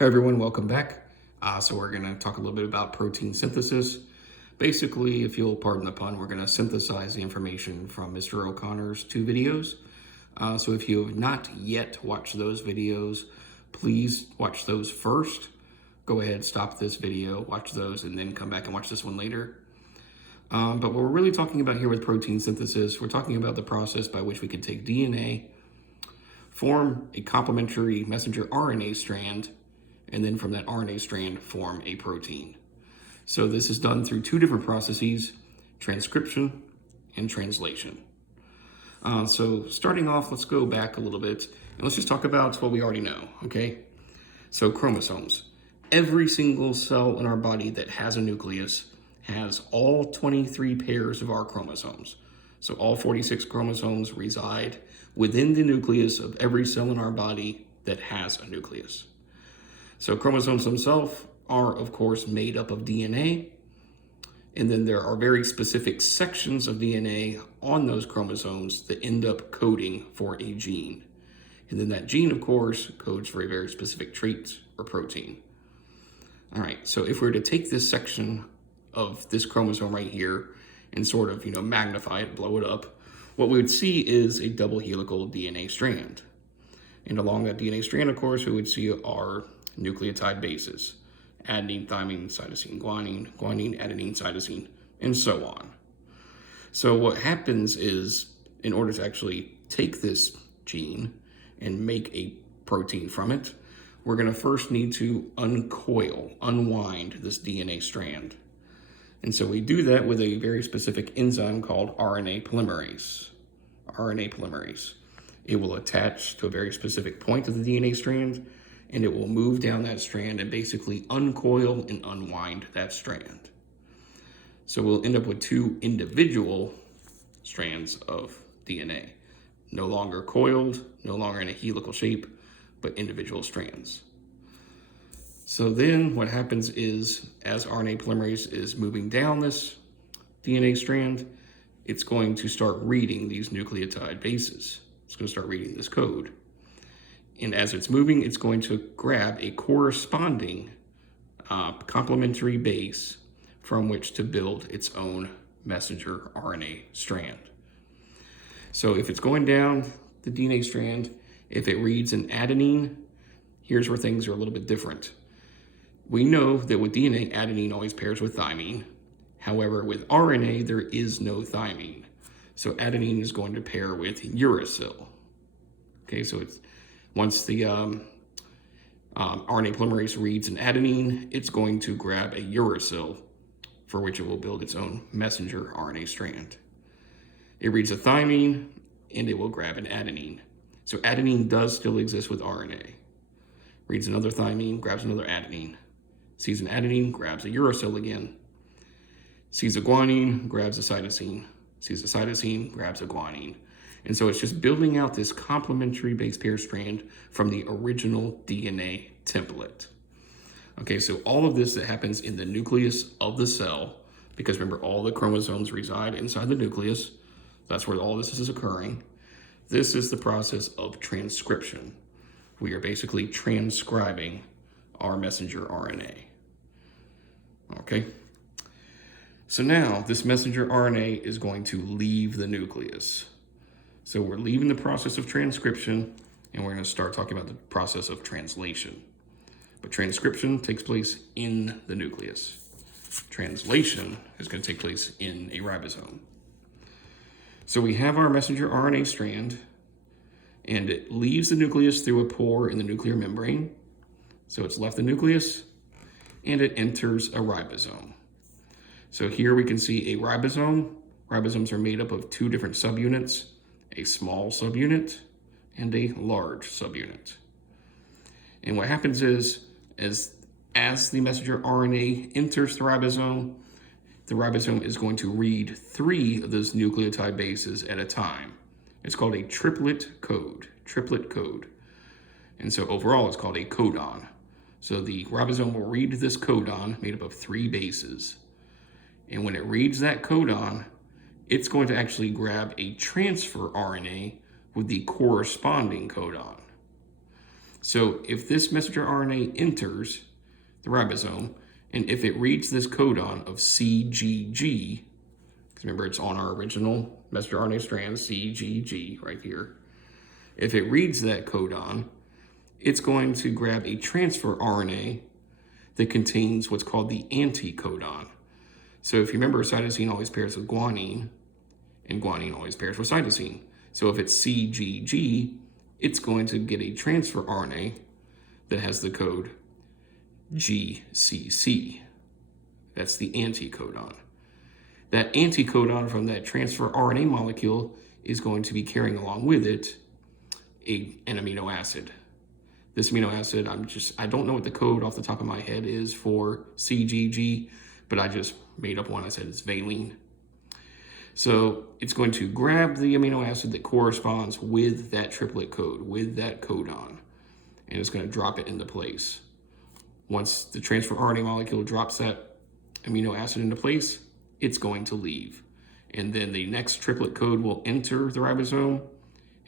Hey everyone, welcome back. So we're going to talk a little bit about protein synthesis. Basically, if you'll pardon the pun, we're going to synthesize the information from Mr. O'Connor's 2 videos. So if you have not yet watched those videos, please watch those first. Go ahead, stop this video, watch those, and then come back and watch this one later. But what we're really talking about here with protein synthesis, we're talking about the process by which we can take DNA, form a complementary messenger RNA strand, and then from that RNA strand form a protein. So this is done through 2 different processes, transcription and translation. So starting off, let's go back a little bit and let's just talk about what we already know, okay? So chromosomes. Every single cell in our body that has a nucleus has all 23 pairs of our chromosomes. So all 46 chromosomes reside within the nucleus of every cell in our body that has a nucleus. So chromosomes themselves are, of course, made up of DNA, and then there are very specific sections of DNA on those chromosomes that end up coding for a gene. And then that gene, of course, codes for a very specific trait or protein. All right, so if we were to take this section of this chromosome right here and sort of, magnify it, blow it up, what we would see is a double helical DNA strand. And along that DNA strand, of course, we would see our nucleotide bases: adenine, thymine, cytosine, guanine, guanine, adenine, cytosine, and so on. So what happens is, in order to actually take this gene and make a protein from it, we're going to first need to unwind this DNA strand. And so we do that with a very specific enzyme called RNA polymerase. RNA polymerase. It will attach to a very specific point of the DNA strand, and it will move down that strand and basically uncoil and unwind that strand. So we'll end up with 2 individual strands of DNA. No longer coiled, no longer in a helical shape, but individual strands. So then what happens is, as RNA polymerase is moving down this DNA strand, it's going to start reading these nucleotide bases. It's going to start reading this code. And as it's moving, it's going to grab a corresponding complementary base from which to build its own messenger RNA strand. So if it's going down the DNA strand, if it reads an adenine, here's where things are a little bit different. We know that with DNA, adenine always pairs with thymine. However, with RNA, there is no thymine. So adenine is going to pair with uracil. Okay, so it's once the RNA polymerase reads an adenine, it's going to grab a uracil, for which it will build its own messenger RNA strand. It reads a thymine, and it will grab an adenine. So adenine does still exist with RNA. Reads another thymine, grabs another adenine. Sees an adenine, grabs a uracil again. Sees a guanine, grabs a cytosine. Sees a cytosine, grabs a guanine. And so it's just building out this complementary base pair strand from the original DNA template. Okay, so all of this that happens in the nucleus of the cell, because remember, all the chromosomes reside inside the nucleus. That's where all this is occurring. This is the process of transcription. We are basically transcribing our messenger RNA. Okay? So now this messenger RNA is going to leave the nucleus. So we're leaving the process of transcription, and we're going to start talking about the process of translation. But transcription takes place in the nucleus. Translation is going to take place in a ribosome. So we have our messenger RNA strand, and it leaves the nucleus through a pore in the nuclear membrane. So it's left the nucleus, and it enters a ribosome. So here we can see a ribosome. Ribosomes are made up of 2 different subunits: a small subunit and a large subunit. And what happens is, as the messenger RNA enters the ribosome is going to read 3 of those nucleotide bases at a time. It's called a triplet code. And so overall, it's called a codon. So the ribosome will read this codon made up of 3 bases. And when it reads that codon, it's going to actually grab a transfer RNA with the corresponding codon. So if this messenger RNA enters the ribosome, and if it reads this codon of CGG, because remember it's on our original messenger RNA strand, CGG right here. If it reads that codon, it's going to grab a transfer RNA that contains what's called the anticodon. So if you remember, cytosine always pairs with guanine, and guanine always pairs with cytosine. So if it's CGG, it's going to get a transfer RNA that has the code GCC. That's the anticodon. That anticodon from that transfer RNA molecule is going to be carrying along with it an amino acid. This amino acid, I don't know what the code off the top of my head is for CGG, but I just made up one. I said it's valine. So it's going to grab the amino acid that corresponds with that triplet code, with that codon, and it's going to drop it into place. Once the transfer RNA molecule drops that amino acid into place, it's going to leave. And then the next triplet code will enter the ribosome,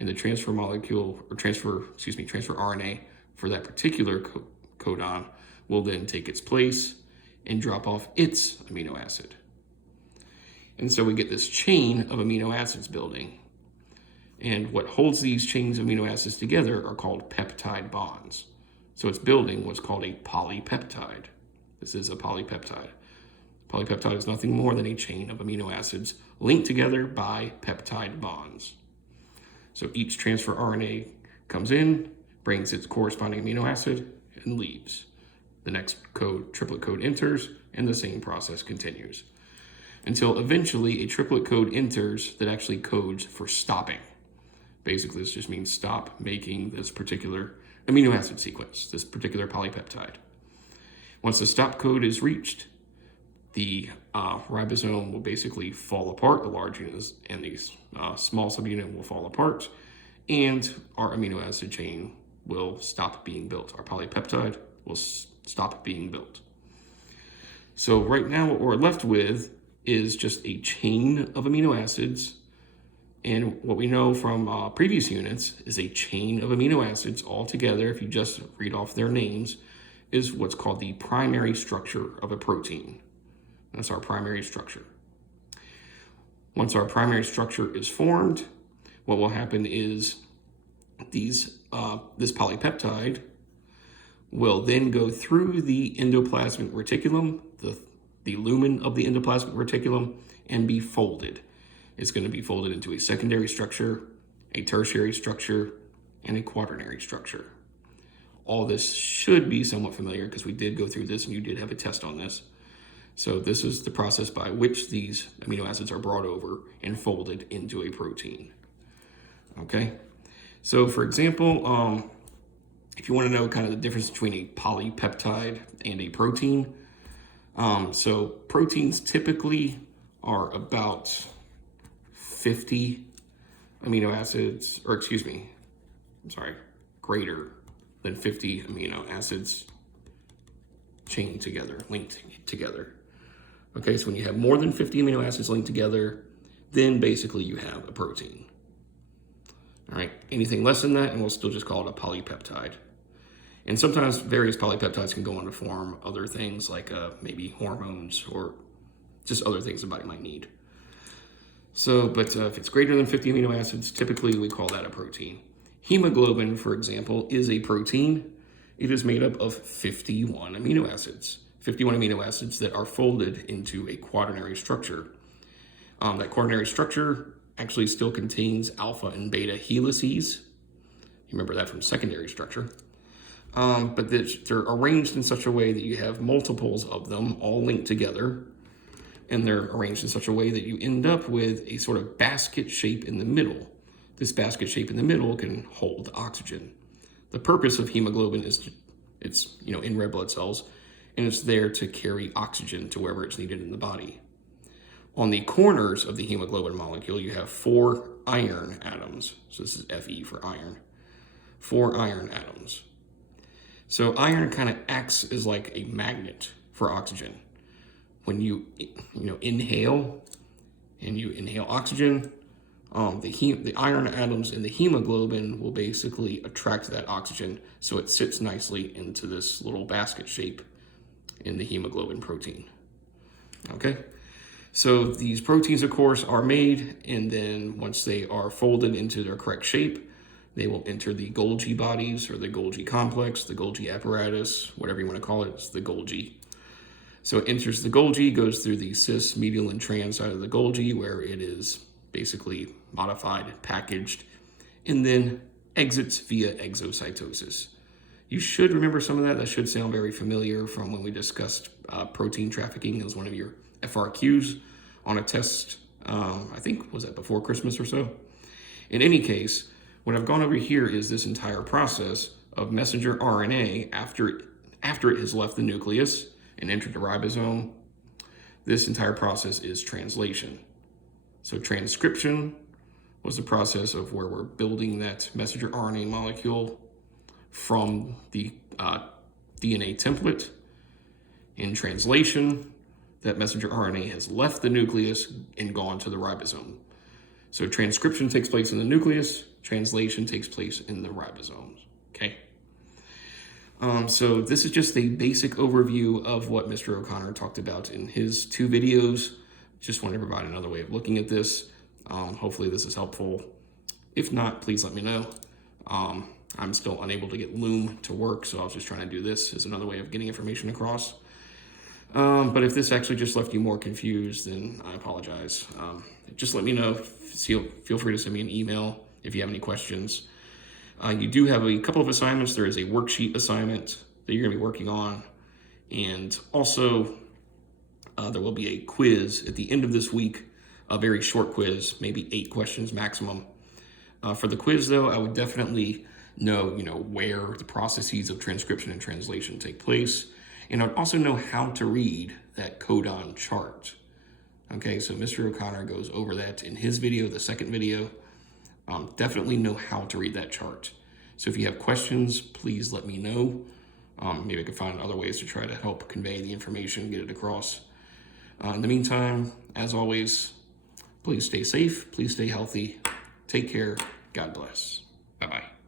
and the transfer RNA for that particular codon will then take its place and drop off its amino acid. And so we get this chain of amino acids building. And what holds these chains of amino acids together are called peptide bonds. So it's building what's called a polypeptide. This is a polypeptide. Polypeptide is nothing more than a chain of amino acids linked together by peptide bonds. So each transfer RNA comes in, brings its corresponding amino acid, and leaves. The next triplet code enters, and the same process continues, until eventually a triplet code enters that actually codes for stopping. Basically, this just means stop making this particular amino acid sequence, this particular polypeptide. Once the stop code is reached, the ribosome will basically fall apart. The large unit and the small subunit will fall apart, and our amino acid chain will stop being built. Our polypeptide will stop being built. So right now what we're left with is just a chain of amino acids, and what we know from previous units is a chain of amino acids all together, if you just read off their names, is what's called the primary structure of a protein. That's our primary structure. Once our primary structure is formed, what will happen is this polypeptide will then go through the endoplasmic reticulum, the lumen of the endoplasmic reticulum, and be folded. It's going to be folded into a secondary structure, a tertiary structure, and a quaternary structure. All this should be somewhat familiar because we did go through this and you did have a test on this. So this is the process by which these amino acids are brought over and folded into a protein. Okay, so for example, if you want to know kind of the difference between a polypeptide and a protein, so proteins typically are about 50 amino acids, greater than 50 amino acids chained together, linked together. Okay, so when you have more than 50 amino acids linked together, then basically you have a protein. All right, anything less than that, and we'll still just call it a polypeptide. And sometimes various polypeptides can go on to form other things like maybe hormones or just other things the body might need. So, but if it's greater than 50 amino acids, typically we call that a protein. Hemoglobin, for example, is a protein. It is made up of 51 amino acids. 51 amino acids that are folded into a quaternary structure. That quaternary structure actually still contains alpha and beta helices. You remember that from secondary structure. But they're arranged in such a way that you have multiples of them all linked together. And they're arranged in such a way that you end up with a sort of basket shape in the middle. This basket shape in the middle can hold oxygen. The purpose of hemoglobin is it's in red blood cells, and it's there to carry oxygen to wherever it's needed in the body. On the corners of the hemoglobin molecule, you have 4 iron atoms. So this is Fe for iron. 4 iron atoms. So iron kind of acts as like a magnet for oxygen. When you inhale and you inhale oxygen, the iron atoms in the hemoglobin will basically attract that oxygen, so it sits nicely into this little basket shape in the hemoglobin protein. Okay, so these proteins, of course, are made, and then once they are folded into their correct shape, they will enter the Golgi bodies or the Golgi complex, the Golgi apparatus, whatever you want to call it. It's the Golgi. So it enters the Golgi, goes through the cis, medial, and trans side of the Golgi, where it is basically modified, packaged, and then exits via exocytosis. You should remember some of that. That should sound very familiar from when we discussed protein trafficking. It was one of your FRQs on a test, I think, was that before Christmas or so? In any case, what I've gone over here is this entire process of messenger RNA after it has left the nucleus and entered the ribosome. This entire process is translation. So transcription was the process of where we're building that messenger RNA molecule from the DNA template. In translation, that messenger RNA has left the nucleus and gone to the ribosome. So transcription takes place in the nucleus, translation takes place in the ribosomes, okay? So this is just a basic overview of what Mr. O'Connor talked about in his 2 videos. Just want to provide another way of looking at this. Hopefully this is helpful. If not, please let me know. I'm still unable to get Loom to work, so I was just trying to do this as another way of getting information across. But if this actually just left you more confused, then I apologize. Just let me know. Feel free to send me an email if you have any questions. You do have a couple of assignments. There is a worksheet assignment that you're going to be working on. And also, there will be a quiz at the end of this week, a very short quiz, maybe 8 questions maximum. For the quiz, though, I would definitely know, where the processes of transcription and translation take place. And I'd also know how to read that codon chart. Okay, so Mr. O'Connor goes over that in his video, the second video. Definitely know how to read that chart. So if you have questions, please let me know. Maybe I can find other ways to try to help convey the information, get it across. In the meantime, as always, please stay safe, please stay healthy, take care, God bless. Bye-bye.